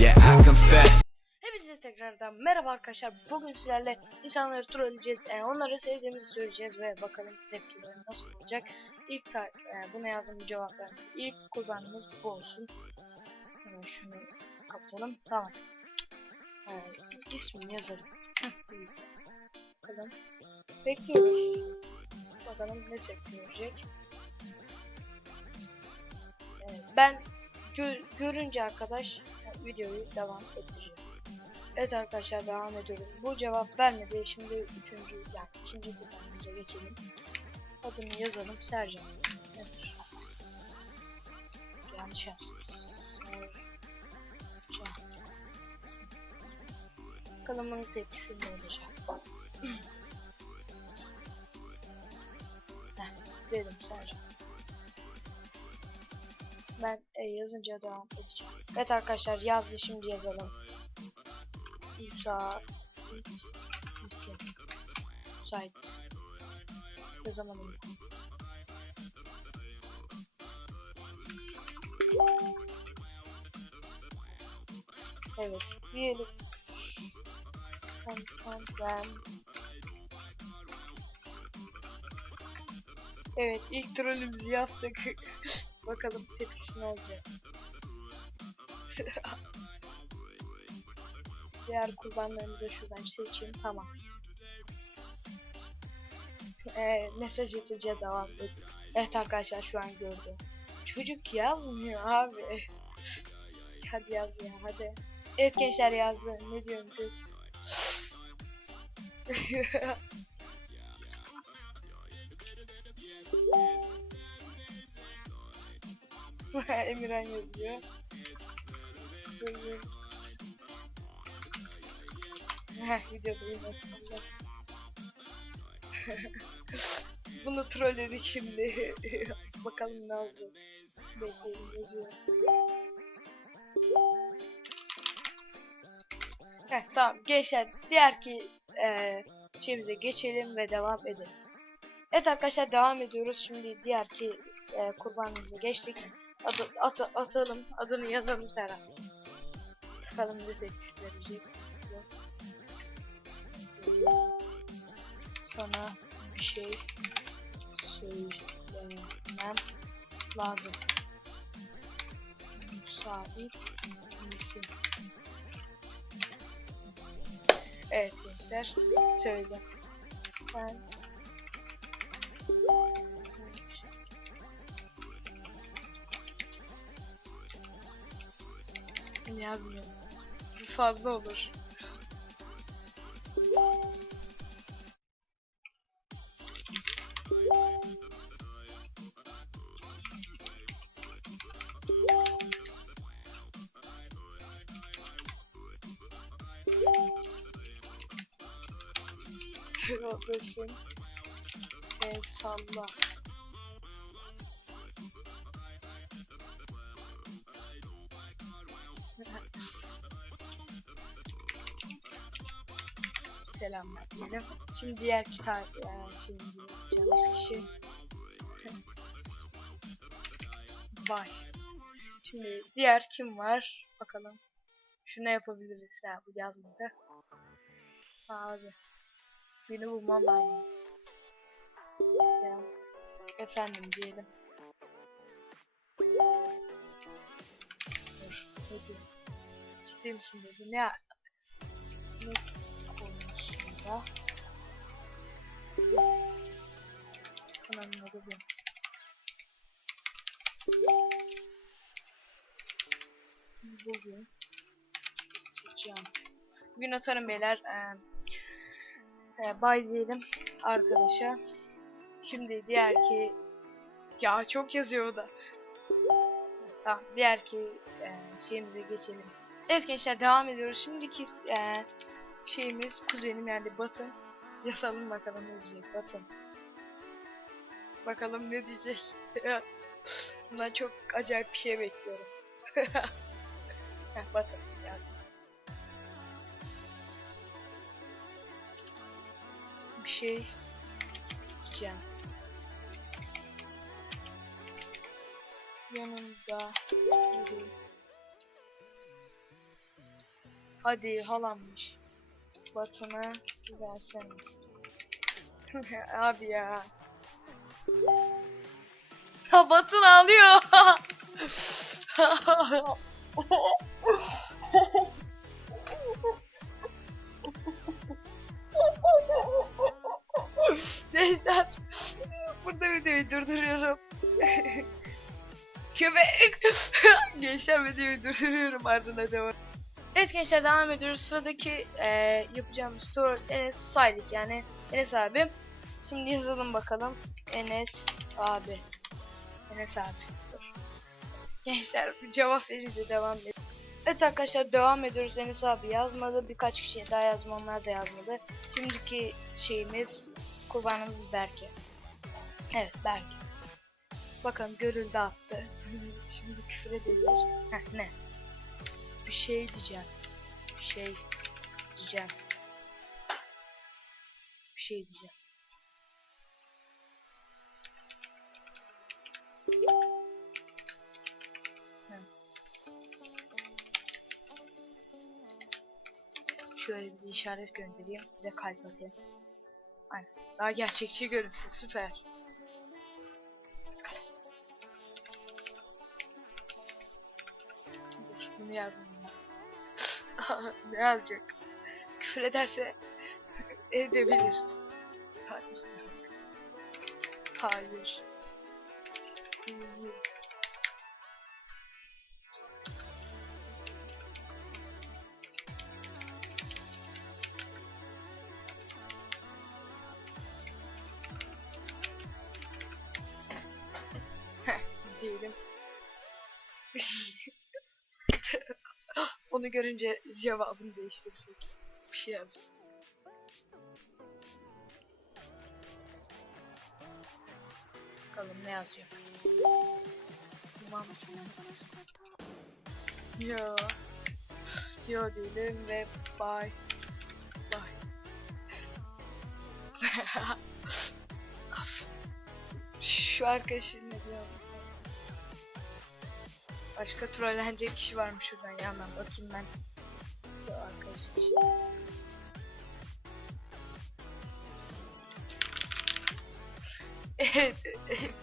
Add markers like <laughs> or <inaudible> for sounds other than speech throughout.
Yeah, I confess. Hepinize tekrardan merhaba arkadaşlar. Bugün sizlerle insanları trolleyeceğiz. E, onları sevdiğimizi söyleyeceğiz ve bakalım tepkileri nasıl olacak. İlk ta- e, buna yazdım bu cevap verdim. İlk kullanımız bu olsun. Hemen şunu kapatalım. Tamam. E, ismini yazalım. Evet. Bakalım. Bekliyoruz. Bakalım ne tepki verecek. E, ben gö- görünce arkadaş videoyu devam ettireceğim. Evet arkadaşlar devam ediyoruz. Bu cevap vermedi. Şimdi üçüncü yani ikinci kullanımıza geçelim. Adını yazalım. Sercan. Nedir? Yanlış. Sercan. Bakalım bunun tepkisi ne olacak. <clears throat> Heh, dedim Sercan. Yazınca devam edeceğim. Evet arkadaşlar yazdı şimdi yazalım. Müsait misin? Müsait misin? Yazamadım. Evet, diyelim. Sen, ben. Evet, ilk trollümüzü yaptık. <laughs> Bakalım tepkisi ne olacak. <laughs> Diğer kurbanlarını da şuradan seçeyim. Tamam. Ee, mesaj atınca devam ediyor. Evet arkadaşlar şu an gördüm. Çocuk yazmıyor abi. <laughs> hadi yaz ya hadi. Evet gençler yazdı. Ne diyorum kız? <laughs> Emirhan yazıyor. Buyurun. Heh videoda Allah. <laughs> Bunu trolledik şimdi. <laughs> Bakalım yazıyor. Bekleyin yazıyor. Heh tamam gençler diğer ki eee şeyimize geçelim ve devam edelim. Evet arkadaşlar devam ediyoruz. Şimdi diğer ki eee kurbanımıza geçtik. Adı, at, atalım. Adını yazalım Serhat. Bakalım ne tepki verecek. Sana bir şey söylemem lazım. Müsait misin? Evet gençler söyle. Ben Yazmıyorum. Bu fazla olur. Oradasın. El salla. Selamlar diyelim. Şimdi diğer kitap yani şimdi yapacağımız kişi Vay. Şimdi diğer kim var? Bakalım. Şunu yapabiliriz. Ha bu yazmadı. Abi. Beni bulmam lazım. Selam. Efendim diyelim. Dur. Ne diyeyim? Ciddi misin dedi. Ne Kanalın adı bu. Bugün tutacağım. Bugün atarım beyler. Ee, e, bay diyelim arkadaşa. Şimdi diğer ki ya çok yazıyor da. Tamam diğer ki e, şeyimize geçelim. Evet gençler devam ediyoruz. Şimdiki e, şeyimiz kuzenim yani Batı. Yazalım bakalım ne diyecek Batı. Bakalım ne diyecek. <laughs> Bundan çok acayip bir şey bekliyorum. <laughs> Heh, Batı. Bir şey diyeceğim. Yanımda biri Hadi halanmış. Batını versene. <laughs> Abi ya. Ha Batın ağlıyor. Gençler burada videoyu durduruyorum. <laughs> Köpek. gençler videoyu durduruyorum ardına devam. Evet gençler devam ediyoruz. Sıradaki eee yapacağımız soru Enes Saylık yani Enes abi. Şimdi yazalım bakalım. Enes abi. Enes abi. Dur. Gençler cevap verince devam edelim. Evet arkadaşlar devam ediyoruz. Enes abi yazmadı. Birkaç kişiye daha yazma onlar da yazmadı. Şimdiki şeyimiz kurbanımız Berke. Evet Berke. Bakın görüldü attı. <laughs> Şimdi küfür edebilir. Heh, ne? Bir şey diyeceğim. Bir şey diyeceğim. Bir şey diyeceğim. Şöyle bir işaret göndereyim. Bir de kalp atayım. Aynen. Daha gerçekçi görünsün. Süper. Bunu yazmayayım. <laughs> ne yazacak? Küfür ederse <laughs> edebilir. Hayır. Hayır. Değil. Onu görünce cevabını değiştirecek. Bir şey yazıyor. Bakalım ne yazıyor. Umar mısın? Yo. Yo diyelim ve bye. Bye. <laughs> Şu arkadaşın ne diyor? Başka trollenecek kişi var mı şuradan yandan bakayım ben. İşte arkadaşım. Evet,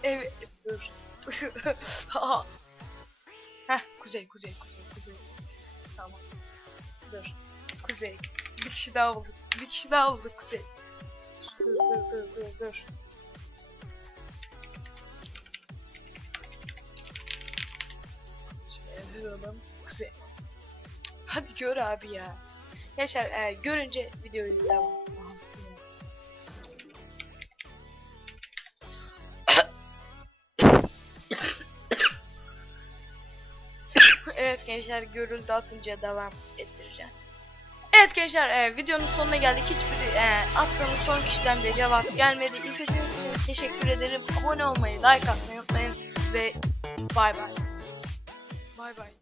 evet, dur. <laughs> Heh, kuzey, kuzey, kuzey, kuzey. Tamam. Dur. Kuzey. Bir kişi daha bulduk. Bir kişi daha bulduk kuzey. Dur, dur, dur, dur, dur. Yazalım. Kuzey. Hadi gör abi ya. Yaşar e, görünce videoyu devam. <laughs> Evet gençler görüldü atınca devam ettireceğim. Evet gençler e, videonun sonuna geldik. Hiçbir e, attığımız son kişiden de cevap gelmedi. İzlediğiniz için teşekkür ederim. Abone olmayı, like atmayı unutmayın ve bay bay. Bay bay.